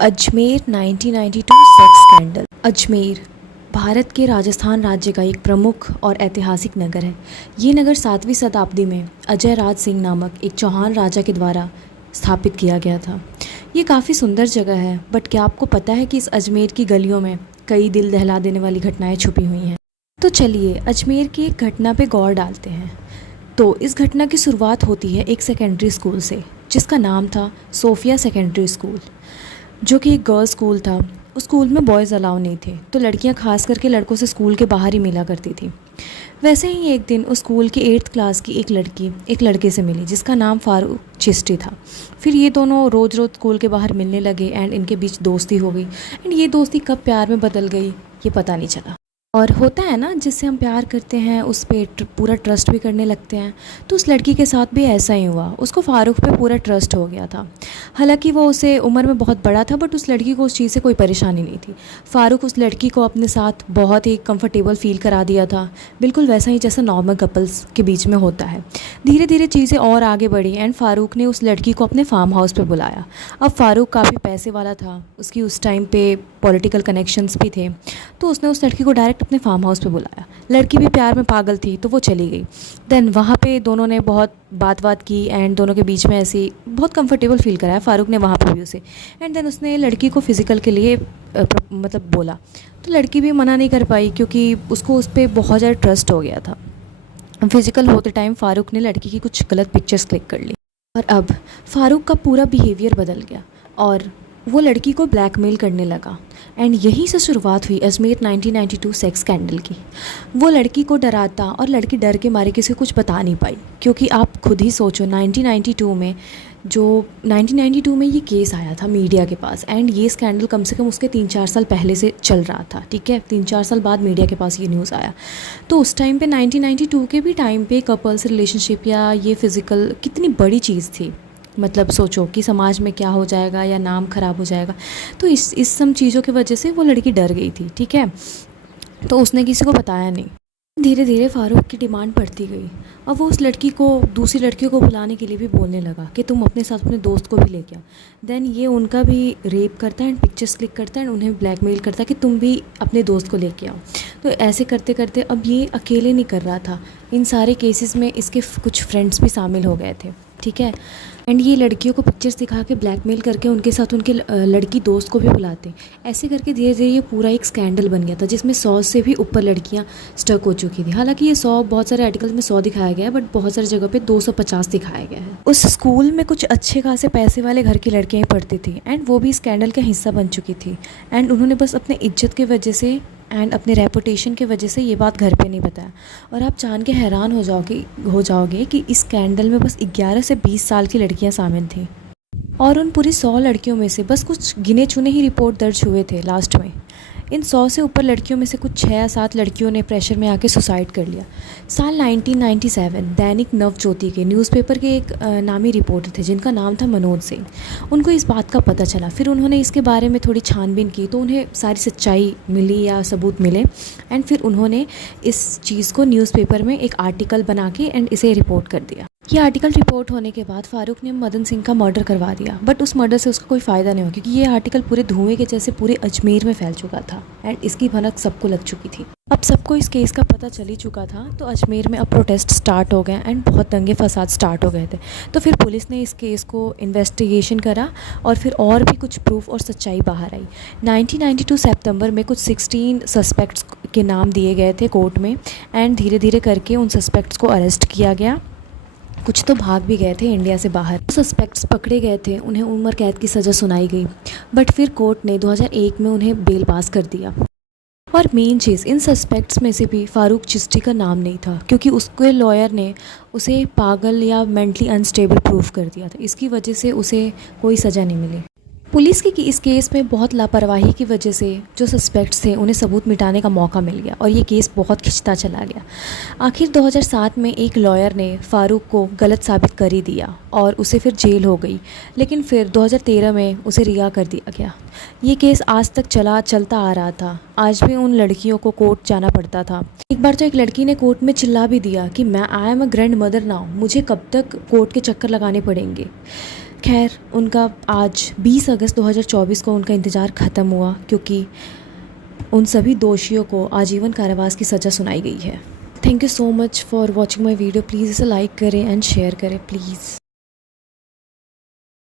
Ajmer 1992 sex scandal. Ajmer Bharat के राजस्थान राज्य का एक प्रमुख और ऐतिहासिक नगर है। ये नगर 7वीं शताब्दी में अजय राज सिंह नामक एक चौहान राजा के द्वारा स्थापित किया गया था। ये काफ़ी सुंदर जगह है, बट क्या आपको पता है कि इस अजमेर की गलियों में कई दिल दहला देने वाली घटनाएं छुपी हुई हैं। तो चलिए अजमेर की एक घटना पे गौर डालते हैं। तो इस घटना की शुरुआत होती है एक सेकेंडरी स्कूल से, जिसका नाम था सोफिया सेकेंडरी स्कूल, जो कि एक गर्ल्स स्कूल था। उस स्कूल में बॉयज़ अलाउ नहीं थे, तो लड़कियां खास करके लड़कों से स्कूल के बाहर ही मिला करती थी। वैसे ही एक दिन उस स्कूल की 8th क्लास की एक लड़की एक लड़के से मिली, जिसका नाम फारूक चिश्ती था। फिर ये दोनों रोज़ रोज़ स्कूल के बाहर मिलने लगे एंड इनके बीच दोस्ती हो गई। एंड ये दोस्ती कब प्यार में बदल गई ये पता नहीं चला। और होता है ना, जिससे हम प्यार करते हैं उस पर पूरा ट्रस्ट भी करने लगते हैं। तो उस लड़की के साथ भी ऐसा ही हुआ। उसको फ़ारूक पे पूरा ट्रस्ट हो गया था। हालांकि वो उसे उम्र में बहुत बड़ा था, बट उस लड़की को उस चीज़ से कोई परेशानी नहीं थी। फ़ारूक उस लड़की को अपने साथ बहुत ही कंफर्टेबल फ़ील करा दिया था, बिल्कुल वैसा ही जैसा नॉर्मल कपल्स के बीच में होता है। धीरे धीरे चीज़ें और आगे बढ़ी एंड फ़ारूक ने उस लड़की को अपने फार्म हाउस पर बुलाया। अब फ़ारूक काफ़ी पैसे वाला था, उसकी उस टाइम पे पॉलिटिकल कनेक्शंस भी थे, तो उसने उस लड़की को डायरेक्ट अपने फार्म हाउस पे बुलाया। लड़की भी प्यार में पागल थी, तो वो चली गई। देन वहाँ पे दोनों ने बहुत बात की एंड दोनों के बीच में ऐसी बहुत कंफर्टेबल फील कराया फ़ारूक ने वहाँ पे भी उसे। एंड देन उसने लड़की को फ़िज़िकल के लिए मतलब बोला, तो लड़की भी मना नहीं कर पाई क्योंकि उसको उस पर बहुत ज़्यादा ट्रस्ट हो गया था। फिज़िकल होते टाइम फ़ारूक ने लड़की की कुछ गलत पिक्चर्स क्लिक कर ली और अब फ़ारूक का पूरा बिहेवियर बदल गया और वो लड़की को ब्लैकमेल करने लगा। एंड यहीं से शुरुआत हुई अजमेर 1992 सेक्स स्कैंडल की। वो लड़की को डराता और लड़की डर के मारे किसी को कुछ बता नहीं पाई, क्योंकि आप खुद ही सोचो 1992 में ये केस आया था मीडिया के पास। एंड ये स्कैंडल कम से कम उसके 3-4 साल पहले से चल रहा था, ठीक है। 3-4 साल बाद मीडिया के पास ये न्यूज़ आया। तो उस टाइम पे 1992 के भी टाइम पे कपल्स रिलेशनशिप या ये फ़िज़िकल कितनी बड़ी चीज़ थी। मतलब सोचो कि समाज में क्या हो जाएगा या नाम ख़राब हो जाएगा। तो इस सब चीज़ों की वजह से वो लड़की डर गई थी, ठीक है। तो उसने किसी को बताया नहीं। धीरे धीरे फ़ारूक की डिमांड बढ़ती गई। अब वो उस लड़की को दूसरी लड़कियों को बुलाने के लिए भी बोलने लगा कि तुम अपने साथ अपने दोस्त को भी लेके आओ। देन ये उनका भी रेप करता है एंड पिक्चर्स क्लिक करता है एंड उन्हें ब्लैकमेल करता है कि तुम भी अपने दोस्त को लेके आओ। तो ऐसे करते करते अब ये अकेले नहीं कर रहा था, इन सारे केसेस में इसके कुछ फ्रेंड्स भी शामिल हो गए थे, ठीक है। एंड ये लड़कियों को पिक्चर्स दिखा के ब्लैकमेल करके उनके साथ उनके लड़की दोस्त को भी बुलाते। ऐसे करके धीरे धीरे ये पूरा एक स्कैंडल बन गया था, जिसमें 100 से भी ऊपर लड़कियां स्टक हो चुकी थी। हालांकि ये 100 बहुत सारे आर्टिकल्स में 100 दिखाया गया है, बट बहुत सारी जगह पे 250 दिखाया गया है। उस स्कूल में कुछ अच्छे खासे पैसे वाले घर की लड़कियाँ ही पढ़ती थी एंड वो भी स्कैंडल का हिस्सा बन चुकी थी। एंड उन्होंने बस अपने इज्जत की वजह से एंड अपने रेपुटेशन की वजह से ये बात घर पे नहीं बताया। और आप जान के हैरान हो जाओगे कि इस स्कैंडल में बस 11 से 20 साल की लड़कियां शामिल थीं और उन पूरी 100 लड़कियों में से बस कुछ गिने चुने ही रिपोर्ट दर्ज हुए थे लास्ट में। इन 100 से ऊपर लड़कियों में से कुछ 6 या 7 लड़कियों ने प्रेशर में आके सुसाइड कर लिया। साल 1997 दैनिक नवज्योति के न्यूज़पेपर के एक नामी रिपोर्टर थे, जिनका नाम था मनोज सिंह। उनको इस बात का पता चला। फिर उन्होंने इसके बारे में थोड़ी छानबीन की, तो उन्हें सारी सच्चाई मिली या सबूत मिले। एंड फिर उन्होंने इस चीज़ को न्यूज़पेपर में एक आर्टिकल बना के एंड इसे रिपोर्ट कर दिया। ये आर्टिकल रिपोर्ट होने के बाद फ़ारूक ने मदन सिंह का मर्डर करवा दिया, बट उस मर्डर से उसका कोई फ़ायदा नहीं हुआ, क्योंकि ये आर्टिकल पूरे धुएं के जैसे पूरे अजमेर में फैल चुका था एंड इसकी भनक सबको लग चुकी थी। अब सबको इस केस का पता चल ही चुका था, तो अजमेर में अब प्रोटेस्ट स्टार्ट हो गए एंड बहुत दंगे फसाद स्टार्ट हो गए थे। तो फिर पुलिस ने इस केस को इन्वेस्टिगेशन करा और फिर और भी कुछ प्रूफ और सच्चाई बाहर आई। 1992 सितंबर में कुछ 16 सस्पेक्ट्स के नाम दिए गए थे कोर्ट में एंड धीरे धीरे करके उन सस्पेक्ट्स को अरेस्ट किया गया। कुछ तो भाग भी गए थे इंडिया से बाहर। सस्पेक्ट्स पकड़े गए थे, उन्हें उम्र कैद की सज़ा सुनाई गई, बट फिर कोर्ट ने 2001 में उन्हें बेल पास कर दिया। और मेन चीज़, इन सस्पेक्ट्स में से भी फ़ारूक चिश्ती का नाम नहीं था, क्योंकि उसके लॉयर ने उसे पागल या मेंटली अनस्टेबल प्रूफ कर दिया था। इसकी वजह से उसे कोई सज़ा नहीं मिली। पुलिस की इस केस में बहुत लापरवाही की वजह से जो सस्पेक्ट्स थे उन्हें सबूत मिटाने का मौका मिल गया और ये केस बहुत खिंचता चला गया। आखिर 2007 में एक लॉयर ने फ़ारूक को गलत साबित कर ही दिया और उसे फिर जेल हो गई, लेकिन फिर 2013 में उसे रिहा कर दिया गया। ये केस आज तक चलता आ रहा था। आज भी उन लड़कियों को कोर्ट जाना पड़ता था। एक बार तो एक लड़की ने कोर्ट में चिल्ला भी दिया कि I am a grand mother now, मुझे कब तक कोर्ट के चक्कर लगाने पड़ेंगे। खैर उनका आज 20 अगस्त 2024 को उनका इंतज़ार ख़त्म हुआ, क्योंकि उन सभी दोषियों को आजीवन कारावास की सज़ा सुनाई गई है। Thank you so much for watching my video. Please इसे लाइक करें एंड शेयर करें प्लीज़।